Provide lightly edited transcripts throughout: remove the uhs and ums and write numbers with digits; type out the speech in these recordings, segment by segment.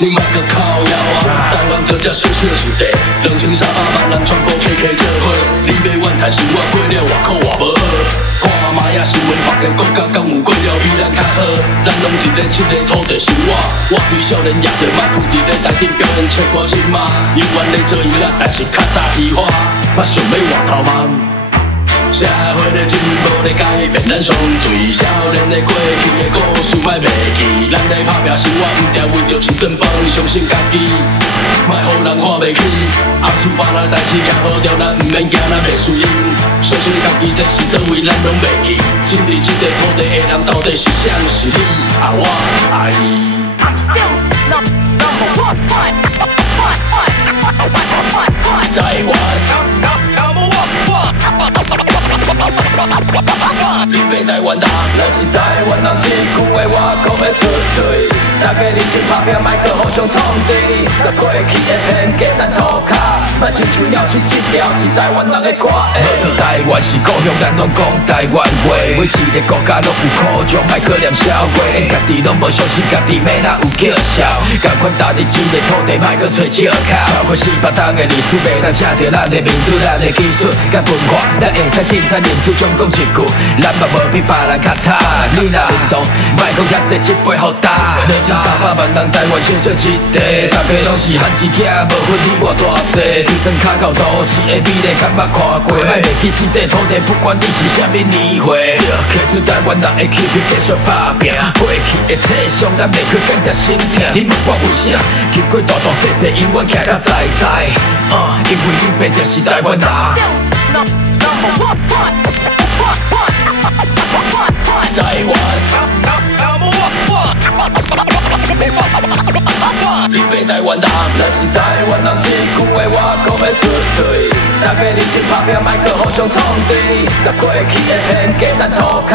你莫搁靠腰啊！台湾就只小小事地，2300万人全部起起做伙。你要怨叹生活过了偌苦偌无好，看嘛也新闻别个国家敢有过了比咱较好。咱拢一个这个土地生活，我对少年也着莫负伫咧台顶表演切歌星嘛。有缘咧做音乐，但是较早起花，我想要外头望。 社会的进步在改变咱相对，少年的过去的故事莫忘记。咱在打拼生活，毋定为着一顿饭，相信家己，莫予人看袂起。后事别人代志行好着，咱毋免惊咱袂输赢。相信家己这是倒位，咱拢袂记。心里这个土地的人到底是谁？是你，啊我，啊伊。台湾。 你要台湾人，若是台湾人，这句话我讲要出嘴。大家认真打拼，莫搁互相创敌。甲过去的偏见咱涂骹，莫亲像鸟喙，这条是台湾人的歌。台湾是故乡，咱拢讲台湾话。每一个国家拢有苦衷，莫搁念笑话。家己拢无相信家己，要哪有叫嚣？共款踏伫这个土地，莫搁找借口。超过400档的历史，袂当写着咱的民主、咱的技术、甲文化，咱会使凊彩认输，总讲一句。 咱嘛无比别人较差，你若认同，莫讲遐济一杯互打。2300万人台湾小小一地，大家拢是汉子囝，无分你我大细。天真脚到都市的美丽，敢捌看过？莫忘记这块土地，不管你是啥物年岁。客厝台湾人会继续继续打拼，过去的册上咱袂去感觉心痛。你问我为啥？经过大大细细，永远徛到在在。因为你爸就是台湾人。 台湾，你要台湾人，若是台湾人，这句话我讲要出嘴。大家认真打拼，莫搁互相创敌。甲过去的偏见咱涂骹，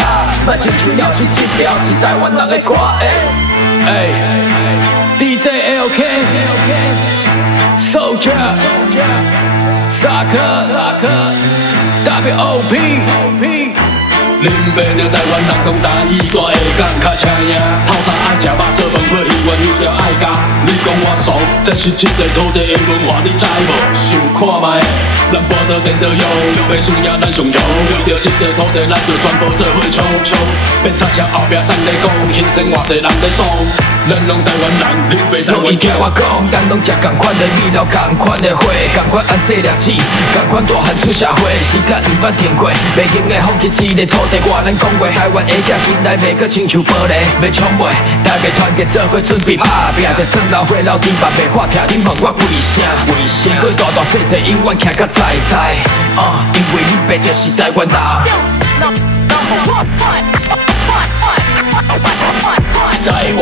莫亲像鸟喙，这条是台湾人的歌。DJ LK Soldier Soccer WOP。 恁爸着台湾人讲台语，我会讲较车赢。透早爱食肉臊饭配鱼丸，有着爱加。你讲我怂，这是这个土地的文化，你知无？想看卖，咱跋倒颠倒用，袂输赢咱上强。为着这个土地，咱着全部做伙冲冲。变插车后壁送咧讲，牺牲偌济人咧爽。咱拢台湾人，你袂台湾听我讲，咱拢食同款的味道，同款的花，同款安细粒子，同款大汉出社会，时间毋捌停过，袂用的放弃这个土地。 外咱讲话，台湾的囝心内袂搁亲像玻璃，要冲袂，大家团结做伙准备打拼，就算老伙老弟爸袂话听，恁问我为啥？经过大大细细，永远徛到在在，因为你爸就是台湾人。台湾。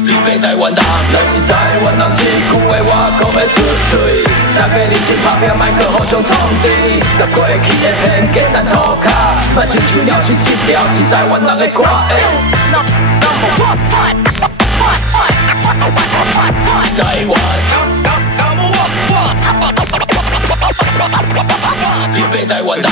你要台湾人，若是台湾人，这句话我讲要出嘴。大家认真打拼，莫搁互相创敌。甲过去的偏见咱涂骹，莫亲像鸟喙，这条是台湾人的歌。台湾，你要台湾人。